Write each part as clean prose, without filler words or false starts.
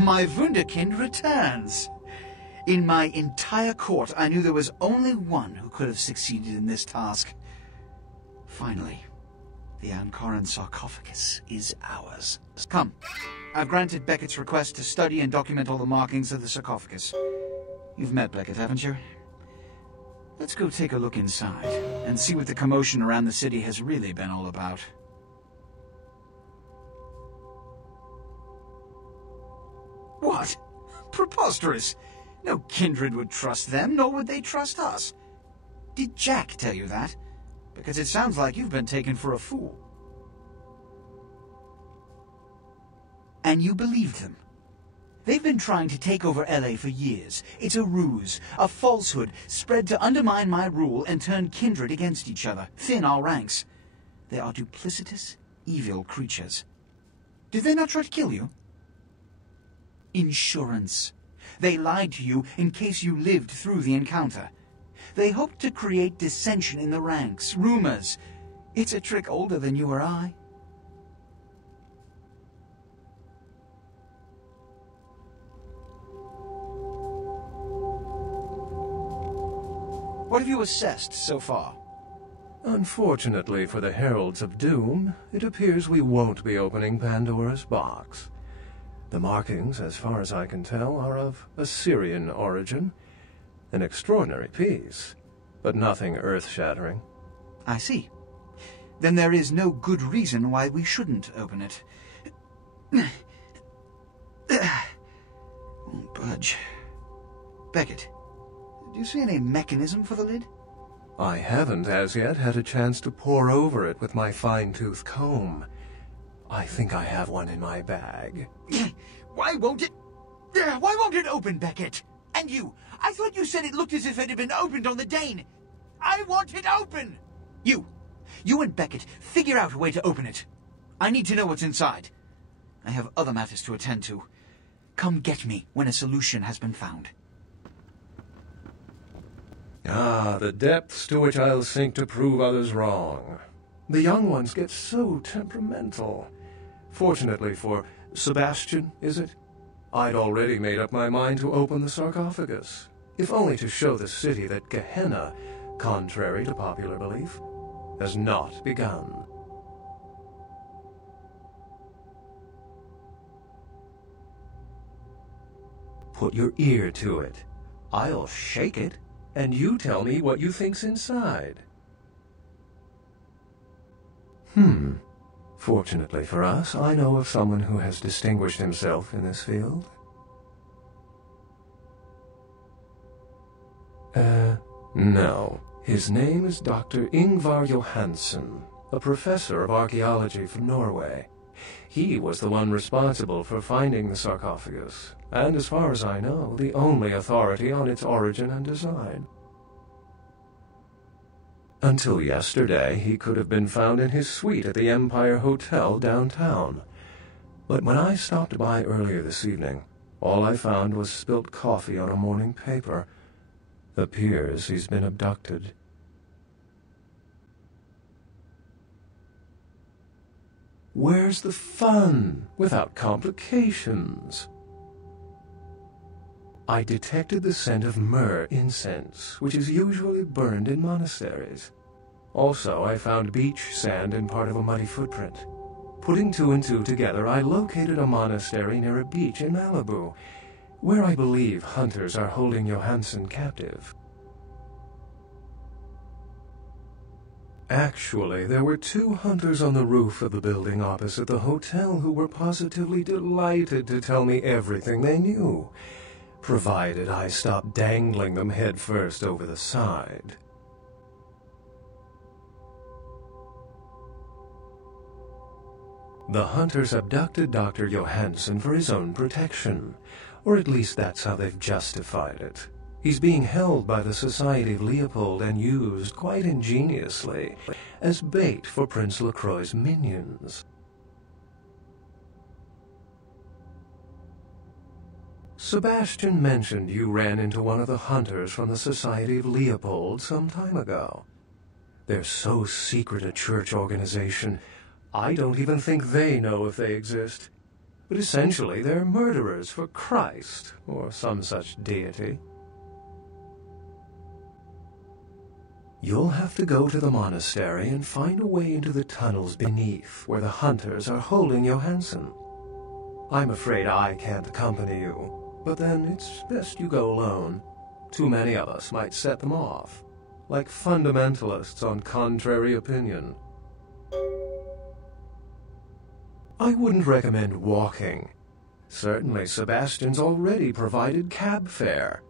My Wunderkind returns. In my entire court, I knew there was only one who could have succeeded in this task. Finally, the Ankoran sarcophagus is ours. Come, I've granted Beckett's request to study and document all the markings of the sarcophagus. You've met Beckett, haven't you? Let's go take a look inside and see what the commotion around the city has really been all about. What? Preposterous! No kindred would trust them, nor would they trust us. Did Jack tell you that? Because it sounds like you've been taken for a fool. And you believed them. They've been trying to take over LA for years. It's a ruse, a falsehood, spread to undermine my rule and turn kindred against each other, thin our ranks. They are duplicitous, evil creatures. Did they not try to kill you? Insurance. They lied to you in case you lived through the encounter. They hoped to create dissension in the ranks, rumors. It's a trick older than you or I. What have you assessed so far? Unfortunately for the Heralds of Doom, it appears we won't be opening Pandora's box. The markings, as far as I can tell, are of Assyrian origin. An extraordinary piece, but nothing earth-shattering. I see. Then there is no good reason why we shouldn't open it. Won't budge. Beckett, do you see any mechanism for the lid? I haven't as yet had a chance to pore over it with my fine-tooth comb. I think I have one in my bag. Why won't it open, Beckett? And you, I thought you said it looked as if it had been opened on the Dane. I want it open! You and Beckett, figure out a way to open it. I need to know what's inside. I have other matters to attend to. Come get me when a solution has been found. Ah, the depths to which I'll sink to prove others wrong. The young ones get so temperamental. Fortunately for Sebastian, is it? I'd already made up my mind to open the sarcophagus, if only to show the city that Gehenna, contrary to popular belief, has not begun. Put your ear to it. I'll shake it, and you tell me what you think's inside. Fortunately for us, I know of someone who has distinguished himself in this field. No. His name is Dr. Ingvar Johansen, a professor of archaeology from Norway. He was the one responsible for finding the sarcophagus, and as far as I know, the only authority on its origin and design. Until yesterday, he could have been found in his suite at the Empire Hotel downtown. But when I stopped by earlier this evening, all I found was spilt coffee on a morning paper. Appears he's been abducted. Where's the fun, without complications? I detected the scent of myrrh incense, which is usually burned in monasteries. Also, I found beach sand in part of a muddy footprint. Putting two and two together, I located a monastery near a beach in Malibu, where I believe hunters are holding Johansen captive. Actually, there were 2 hunters on the roof of the building opposite the hotel who were positively delighted to tell me everything they knew, provided I stopped dangling them headfirst over the side. The hunters abducted Dr. Johansen for his own protection, or at least that's how they've justified it. He's being held by the Society of Leopold and used, quite ingeniously, as bait for Prince LaCroix's minions. Sebastian mentioned you ran into one of the hunters from the Society of Leopold some time ago. They're so secret a church organization, I don't even think they know if they exist. but essentially they're murderers for Christ, or some such deity. You'll have to go to the monastery and find a way into the tunnels beneath, where the hunters are holding Johansson. I'm afraid I can't accompany you, but then it's best you go alone. Too many of us might set them off, like fundamentalists on contrary opinion. I wouldn't recommend walking. Certainly Sebastian's already provided cab fare.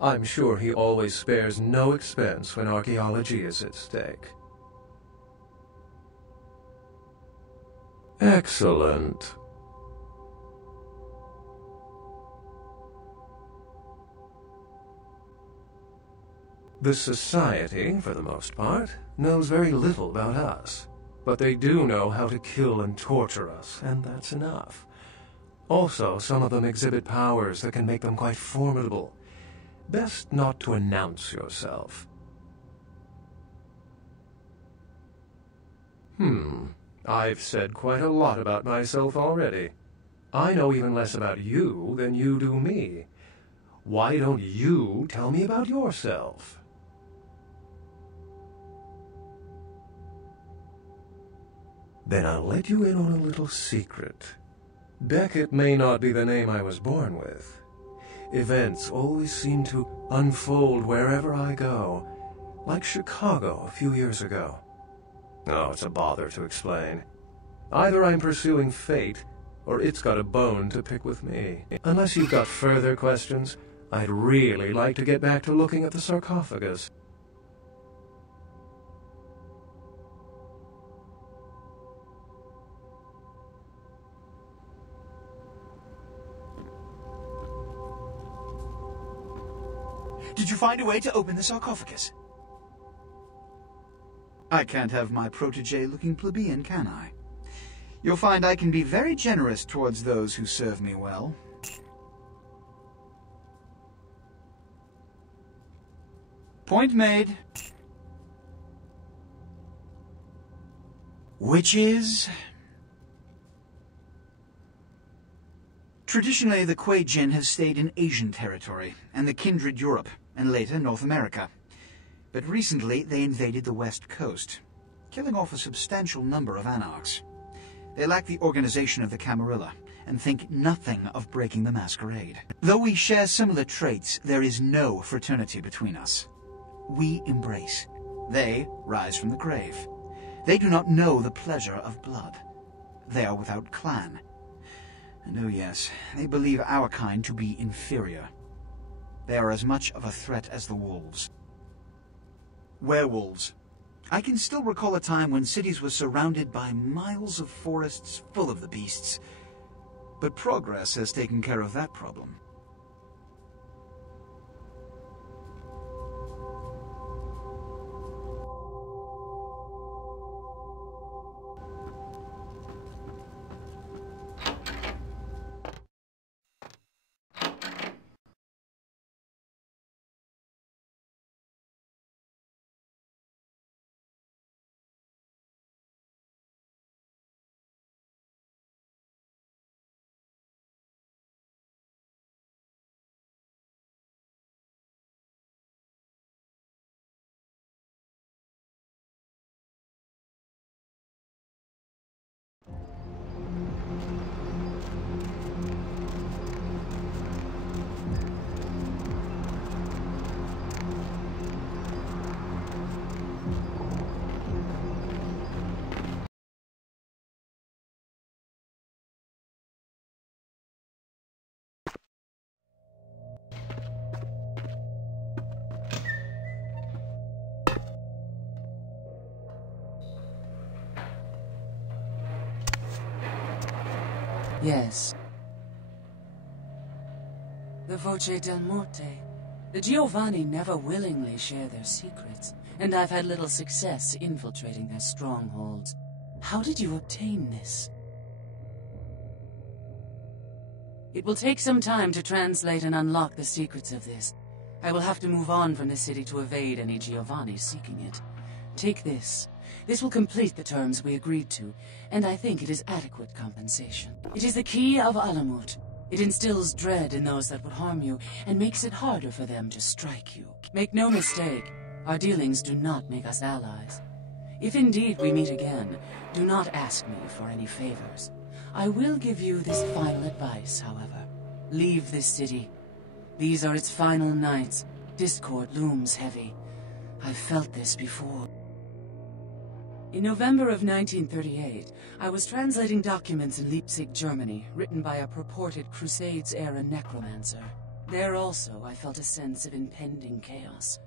I'm sure he always spares no expense when archaeology is at stake. Excellent. The Society, for the most part, knows very little about us, but they do know how to kill and torture us, and that's enough. Also, some of them exhibit powers that can make them quite formidable. Best not to announce yourself. I've said quite a lot about myself already. I know even less about you than you do me. Why don't you tell me about yourself? Then I'll let you in on a little secret. Beckett may not be the name I was born with. Events always seem to unfold wherever I go, like Chicago a few years ago. Oh, it's a bother to explain. Either I'm pursuing fate, or it's got a bone to pick with me. Unless you've got further questions, I'd really like to get back to looking at the sarcophagus. Did you find a way to open the sarcophagus? I can't have my protege looking plebeian, can I? You'll find I can be very generous towards those who serve me well. Point made. Which is... Traditionally, the Kuei Jin have stayed in Asian territory, and the kindred Europe, and later North America. But recently, they invaded the West Coast, killing off a substantial number of anarchs. They lack the organization of the Camarilla, and think nothing of breaking the masquerade. Though we share similar traits, there is no fraternity between us. We embrace. They rise from the grave. They do not know the pleasure of blood. They are without clan. And oh yes, they believe our kind to be inferior. They are as much of a threat as the wolves. Werewolves. I can still recall a time when cities were surrounded by miles of forests full of the beasts. But progress has taken care of that problem. Yes. The Voce del Morte. The Giovanni never willingly share their secrets, and I've had little success infiltrating their strongholds. How did you obtain this? It will take some time to translate and unlock the secrets of this. I will have to move on from the city to evade any Giovanni seeking it. Take this. This will complete the terms we agreed to, and I think it is adequate compensation. It is the key of Alamut. It instills dread in those that would harm you, and makes it harder for them to strike you. Make no mistake, our dealings do not make us allies. If indeed we meet again, do not ask me for any favors. I will give you this final advice, however. Leave this city. These are its final nights. Discord looms heavy. I've felt this before. In November of 1938, I was translating documents in Leipzig, Germany, written by a purported Crusades-era necromancer. There also, I felt a sense of impending chaos.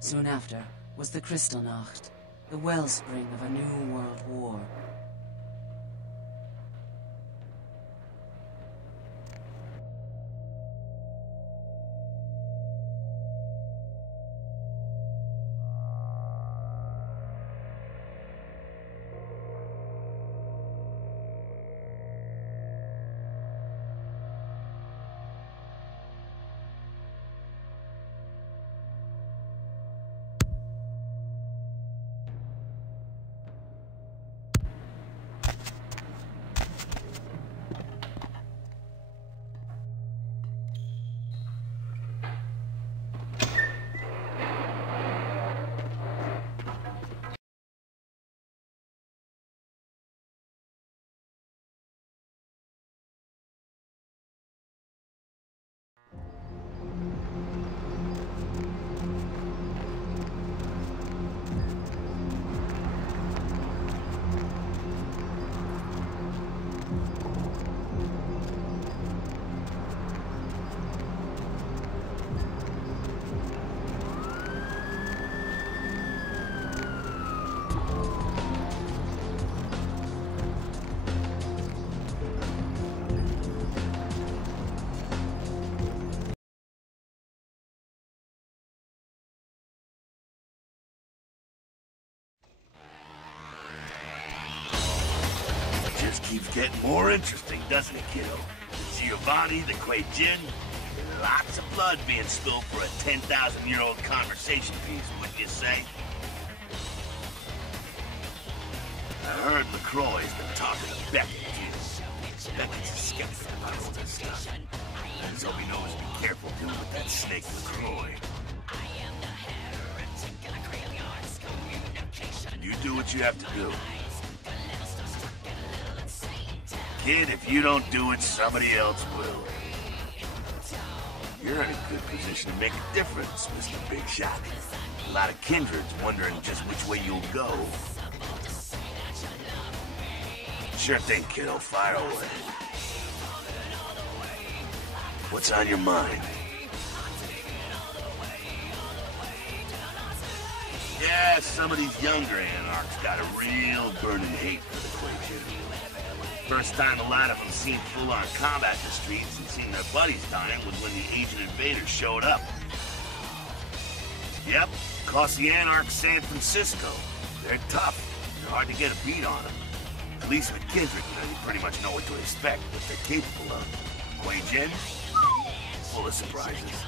Soon after was the Kristallnacht, the wellspring of a new world war. Keeps getting more interesting, doesn't it, kiddo? Giovanni, the Quay Jin, lots of blood being spilled for a 10,000-year-old conversation piece, wouldn't you say? I heard LaCroix's been talking to Beckett, too. Beckett's a skeptic about all this stuff. So he knows to be careful dealing with that snake LaCroix. You do what you have to do. Kid, if you don't do it, somebody else will. You're in a good position to make a difference, Mr. Big Shot. A lot of kindreds wondering just which way you'll go. Sure thing, kiddo. Fire away. What's on your mind? Yeah, some of these younger anarchs got a real burning hate for the Quaker. First time a lot of them seen full-on combat in the streets and seen their buddies dying was when the Asian invaders showed up. Yep, cost the anarchs San Francisco. They're tough. They're hard to get a beat on them. At least with Kindred, you pretty much know what to expect, what they're capable of. Quay Jin? Full of surprises.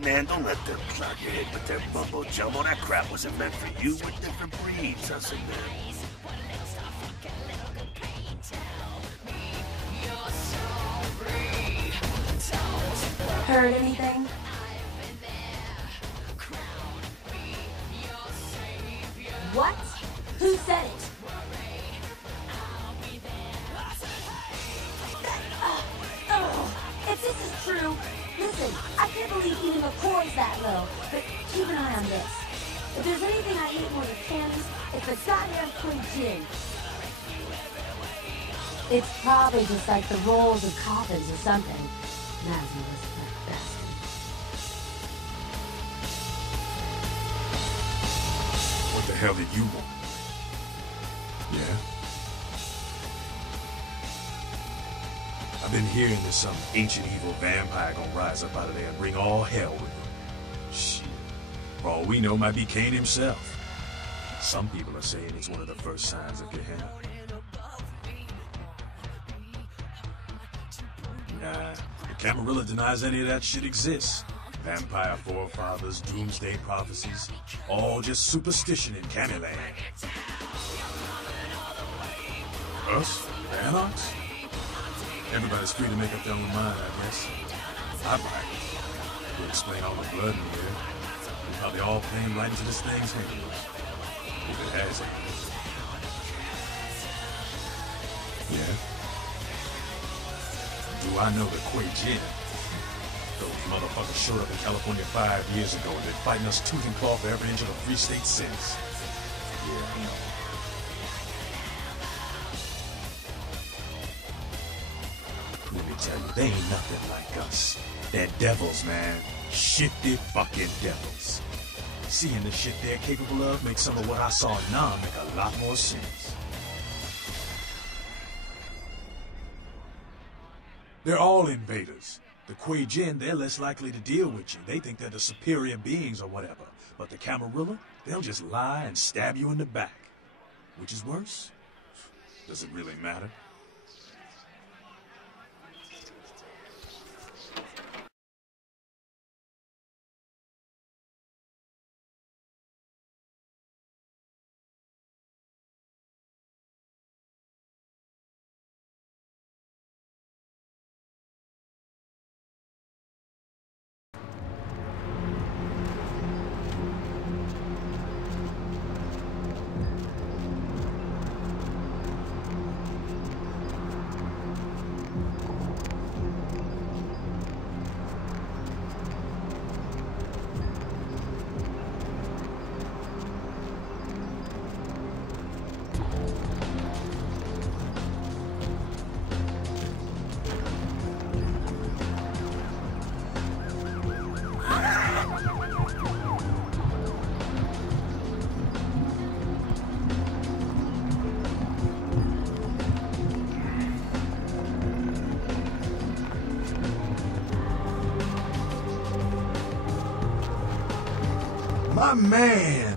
Man, don't let them cloud your head with their mumbo-jumbo. That crap wasn't meant for you. We're different breeds, us and them. Heard anything? What? Who said it? If this is true, listen, I can't believe even McCoy's that low, but keep an eye on this. If there's anything I hate more than cannons, it's the goddamn Quay Jin. It's probably just like the rolls of coffins or something. Nazis was the best. What the hell did you want? Yeah? I've been hearing there's some ancient evil vampire gonna rise up out of there and bring all hell with him. Shit. For all we know, might be Kane himself. Some people are saying it's one of the first signs of Gehenna. Nah, the Camarilla denies any of that shit exists. Vampire forefathers, doomsday prophecies, all just superstition in Candyland. Us? Anarchs? Everybody's free to make up their own mind, I guess. I buy it. Would explain all the blood in here. We're probably all playing right into this thing's hands. If it has it. Yeah? Do I know the Kuei Jin? Those motherfuckers showed up in California 5 years ago and been fighting us tooth and claw for every inch of the free state since. Yeah, I know. Let me tell you, they ain't nothing like us. They're devils, man. Shifty fucking devils. Seeing the shit they're capable of makes some of what I saw in Nam make a lot more sense. They're all invaders. The Kuei Jin, they're less likely to deal with you. They think they're the superior beings or whatever. But the Camarilla, they'll just lie and stab you in the back. Which is worse? Does it really matter? My man!